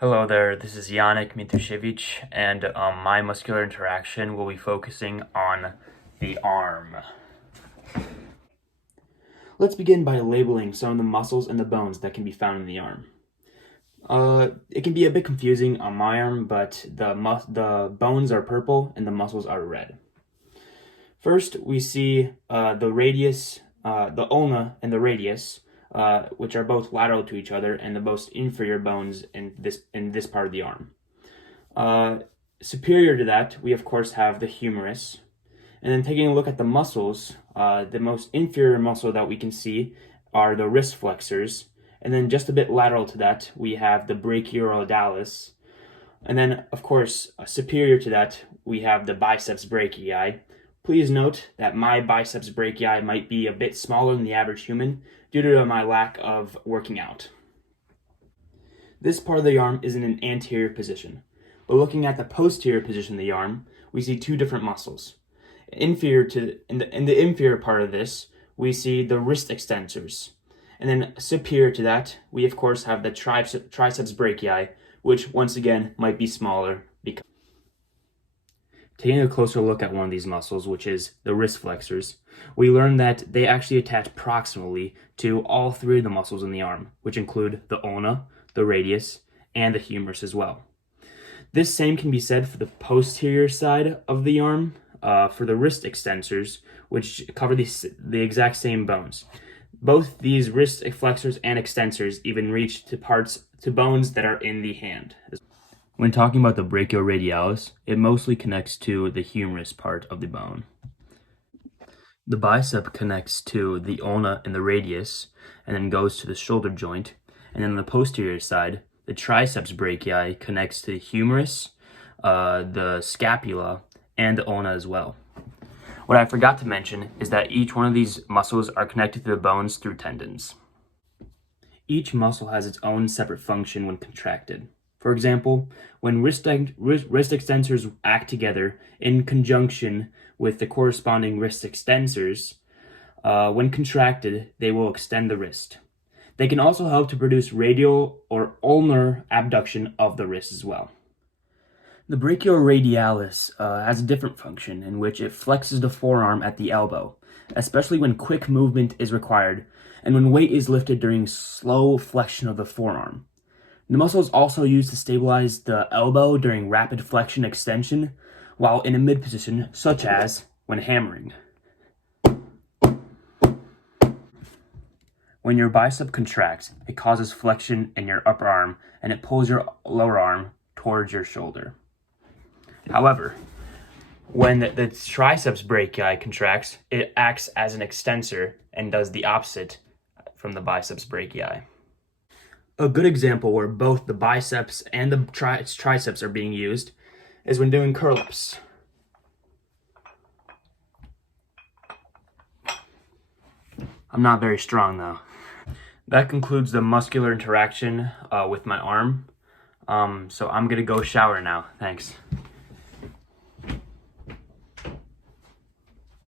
Hello there, this is Yannick Mitushevich, and my muscular interaction will be focusing on the arm. Let's begin by labeling some of the muscles and the bones that can be found in the arm. It can be a bit confusing on my arm, but the bones are purple and the muscles are red. First, we see the radius, the ulna and the radius, which are both lateral to each other and the most inferior bones in this part of the arm. Superior to that, we of course have the humerus. And then taking a look at the muscles, the most inferior muscle that we can see are the wrist flexors. And then just a bit lateral to that, we have the brachioradialis. And then, of course, superior to that, we have the biceps brachii. Please note that my biceps brachii might be a bit smaller than the average human due to my lack of working out. This part of the arm is in an anterior position, but looking at the posterior position of the arm, we see two different muscles. In the inferior part of this, we see the wrist extensors. And then superior to that, we of course have the triceps brachii, which once again might be smaller. Taking a closer look at one of these muscles, which is the wrist flexors, we learn that they actually attach proximally to all three of the muscles in the arm, which include the ulna, the radius, and the humerus as well. This same can be said for the posterior side of the arm, for the wrist extensors, which cover the exact same bones. Both these wrist flexors and extensors even reach to bones that are in the hand. When talking about the brachioradialis, it mostly connects to the humerus part of the bone. The bicep connects to the ulna and the radius, and then goes to the shoulder joint. And then on the posterior side, the triceps brachii connects to the humerus, the scapula, and the ulna as well. What I forgot to mention is that each one of these muscles are connected to the bones through tendons. Each muscle has its own separate function when contracted. For example, when wrist extensors act together in conjunction with the corresponding wrist extensors, when contracted, they will extend the wrist. They can also help to produce radial or ulnar abduction of the wrist as well. The brachioradialis has a different function in which it flexes the forearm at the elbow, especially when quick movement is required and when weight is lifted during slow flexion of the forearm. The muscle is also used to stabilize the elbow during rapid flexion extension while in a mid position, such as when hammering. When your bicep contracts, it causes flexion in your upper arm and it pulls your lower arm towards your shoulder. However, when the triceps brachii contracts, it acts as an extensor and does the opposite from the biceps brachii. A good example where both the biceps and the triceps are being used is when doing curl-ups. I'm not very strong though. That concludes the muscular interaction with my arm. So I'm gonna go shower now. Thanks.